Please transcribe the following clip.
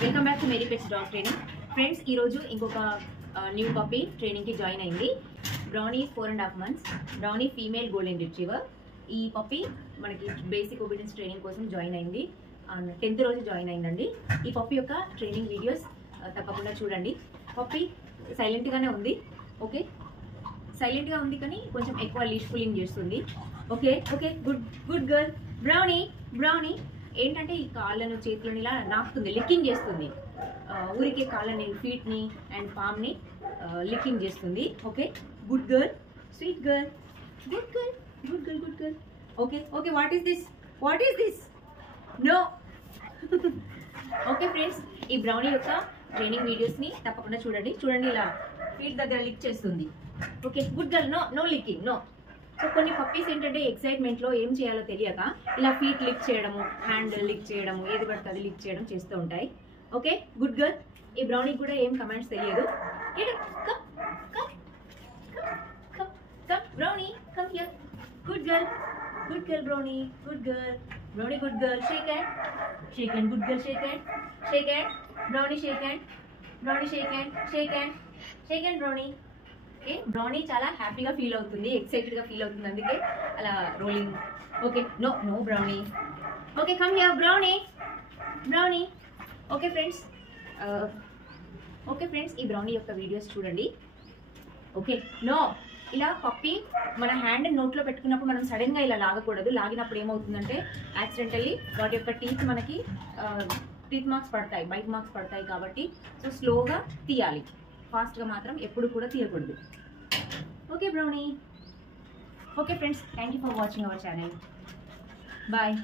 Welcome back to Mary pets dog training. Friends, ఈరోజు ఇంకొక new puppy ట్రైనింగ్కి join అయింది. Brownie 4.5 months, Brownie female golden retriever. ఈ puppy మనకి బేసిక్ ఒబీడియన్స్ ట్రైనింగ్ కోసం జాయిన్ అయింది. 10th రోజు జాయిన్ అయిందండి. ఈ పప్పీ యొక్క ట్రైనింగ్ వీడియోస్ తప్పకుండా చూడండి. పప్పీ సైలెంట్గానే ఉంది. ఓకే, సైలెంట్గా ఉంది కానీ కొంచెం ఎక్కువ లీష్ పుల్లింగ్ చేస్తుంది. Okay okay, good good girl. Brownie ఏంటంటే ఈ కాళ్ళను చేతులను ఇలా నాకుతుంది, లిక్కింగ్ చేస్తుంది. ఊరికే కాళ్ళని, ఫీట్ని అండ్ పామ్ని లిక్కింగ్ చేస్తుంది. Okay, good girl, sweet girl, good girl, good girl, good girl. Okay okay, what is this no. Okay friends, ఈ బ్రౌనీ యొక్క ట్రైనింగ్ వీడియోస్ని తప్పకుండా చూడండి. ఇలా ఫీట్ దగ్గర లిక్ చేస్తుంది. Okay, good girl. No licking, no. So కొన్ని పప్పీస్ ఏంటంటే ఎక్సైట్మెంట్లో ఏం చేయాలో తెలియక ఇలా ఫీట్ లిక్ చేయడము, హ్యాండ్ లిక్ చేయడము, ఏది పడితే అది లిక్ చేయడం చేస్తూ ఉంటాయి. Okay, good girl. ఈ బ్రౌనీకి కూడా ఏం కమెంట్స్ తెలియదు. Brownie, come here. Good girl Brownie, good girl. Brownie, good girl. Shake hand, good girl. Shake hand Brownie, shake hand Brownie. Brownie చాలా హ్యాపీగా ఫీల్ అవుతుంది, ఎక్సైటెడ్గా ఫీల్ అవుతుంది, అందుకే అలా rolling. Okay, no Brownie. Okay, come here Brownie. Okay friends, ఈ Brownie యొక్క videos చూడండి. Okay, no. ఇలా పప్పీ మన హ్యాండ్ నోట్లో పెట్టుకున్నప్పుడు మనం సడన్గా ఇలా లాగకూడదు. లాగినప్పుడు ఏమవుతుందంటే యాక్సిడెంటల్లీ వాటి యొక్క టీత్ మార్క్స్ పడతాయి, బైట్ మార్క్స్ పడతాయి. కాబట్టి సో స్లోగా తీయాలి, ఫాస్ట్గా మాత్రం ఎప్పుడు కూడా తీయకూడదు. Okay Brownie. Okay friends, thank you for watching our channel. Bye.